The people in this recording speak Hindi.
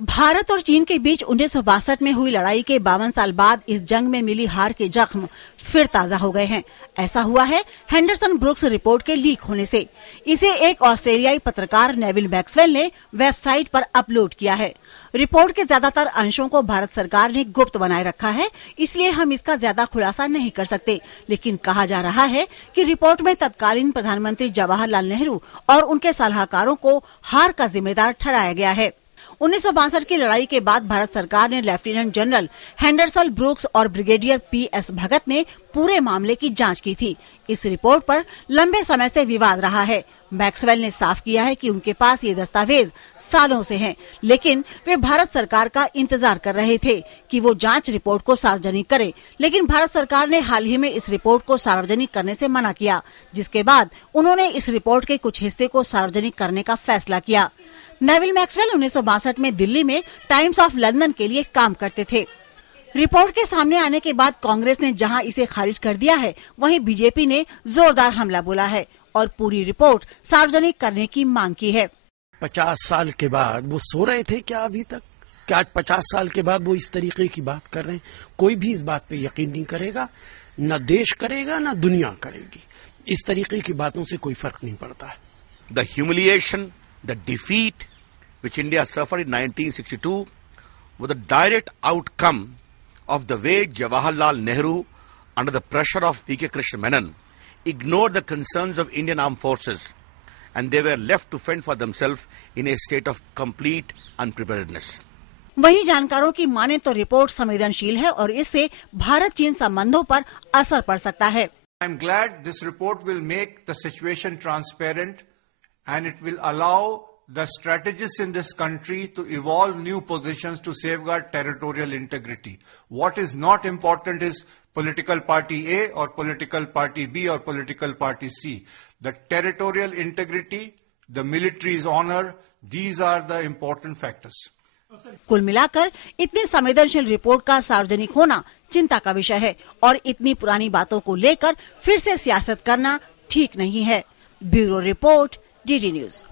भारत और चीन के बीच 1962 में हुई लड़ाई के 52 साल बाद इस जंग में मिली हार के जख्म फिर ताजा हो गए हैं। ऐसा हुआ है हेंडरसन ब्रुक्स रिपोर्ट के लीक होने से। इसे एक ऑस्ट्रेलियाई पत्रकार नेविल मैक्सवेल ने वेबसाइट पर अपलोड किया है। रिपोर्ट के ज्यादातर अंशों को भारत सरकार ने गुप्त बनाए रखा है, इसलिए हम इसका ज्यादा खुलासा नहीं कर सकते। लेकिन कहा जा रहा है कि रिपोर्ट में तत्कालीन प्रधानमंत्री जवाहरलाल नेहरू और उनके सलाहकारों को हार का जिम्मेदार ठहराया गया है। 1962 की लड़ाई के बाद भारत सरकार ने लेफ्टिनेंट जनरल हेंडरसन ब्रुक्स और ब्रिगेडियर पीएस भगत ने पूरे मामले की जांच की थी। इस रिपोर्ट पर लंबे समय से विवाद रहा है। मैक्सवेल ने साफ किया है कि उनके पास ये दस्तावेज सालों से हैं, लेकिन वे भारत सरकार का इंतजार कर रहे थे कि वो जांच रिपोर्ट को सार्वजनिक करे। लेकिन भारत सरकार ने हाल ही में इस रिपोर्ट को सार्वजनिक करने से मना किया, जिसके बाद उन्होंने इस रिपोर्ट के कुछ हिस्से को सार्वजनिक करने का फैसला किया। नेविल मैक्सवेल 1962 में दिल्ली में टाइम्स ऑफ लंदन के लिए काम करते थे। रिपोर्ट के सामने आने के बाद कांग्रेस ने जहां इसे खारिज कर दिया है, वहीं बीजेपी ने जोरदार हमला बोला है और पूरी रिपोर्ट सार्वजनिक करने की मांग की है। 50 साल के बाद वो सो रहे थे क्या अभी तक? क्या आज 50 साल के बाद वो इस तरीके की बात कर रहे हैं? कोई भी इस बात पे यकीन नहीं करेगा, न देश करेगा न दुनिया करेगी। इस तरीके की बातों से कोई फर्क नहीं पड़ता है। The humiliation, the defeat which India suffered in 1962 was a direct outcome of the way Jawaharlal Nehru, under the pressure of V.K. Krishna Menon, ignored the concerns of Indian armed forces, and they were left to fend for themselves in a state of complete unpreparedness. वहीं जानकारों की माने तो रिपोर्ट संवेदनशील है और इससे भारत-चीन संबंधों पर असर पड़ सकता है। I am glad this report will make the situation transparent and it will allow the strategists in this country to evolve new positions to safeguard territorial integrity. What is not important is political party A or political party B or political party C. The territorial integrity, the military's honor, these are the important factors. कुल मिलाकर इतनी संवेदनशील रिपोर्ट का सार्वजनिक होना चिंता का विषय है और इतनी पुरानी बातों को लेकर फिर से सियासत करना ठीक नहीं है। Bureau report, DD news.